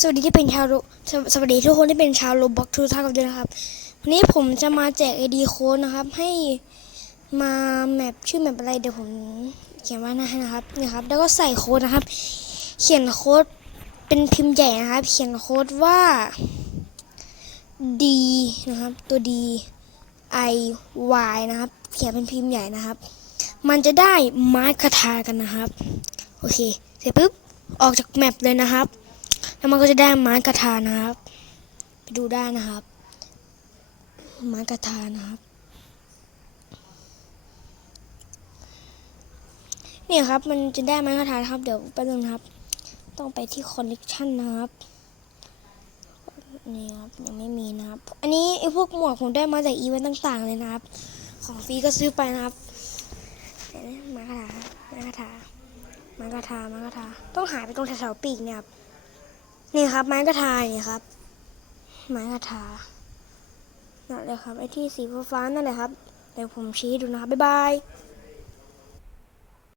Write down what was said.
สวัสดีที่เป็นชาวโสวัสดีทุกคนที่เป็นชาวโรบอกทุกท่านกันด้วยนะครับ วันนี้ผมจะมาแจกไอดีโค้ดนะครับ ให้มาแมปชื่อแมปอะไรเดี๋ยวผมเขียนไว้นะให้นะครับนี่ครับ แล้วก็ใส่โค้ดนะครับ เขียนโค้ดเป็นพิมพ์ใหญ่นะครับ เขียนโค้ดว่า D นะครับ ตัว D I Y นะครับ เขียนเป็นพิมพ์ใหญ่นะครับ มันจะได้ไม้คาถากันนะครับ โอเค เสร็จปุ๊บ ออกจากแมปเลยนะครับ แล้วมันก็จะได้ไม้กระทานะครับ ไปดูได้นะครับ ไม้กระทานะครับ เนี่ยครับมันจะได้ไม้กระทานะครับ เดี๋ยวแป๊บนึงนะครับ ต้องไปที่คอลเลกชันนะครับนี่ครับยังไม่มีนะครับ อันนี้ไอ้พวกหมวกผมได้มาจากอีเวนต์ต่าง ๆ เลยนะครับ ของฟรีก็ซื้อไปนะครับไม้กระทาไม้กระทาไม้กระทาไม้กระทาต้องหาไปตรงแถวๆปีกเนี่ยครับ นี่ครับ ไม้กระทานี่ครับ ไม้กระทานั่นเลยครับไอ้ที่สีฟ้านั่นแหละครับเดี๋ยวผมชี้ดูนะครับบ๊ายบาย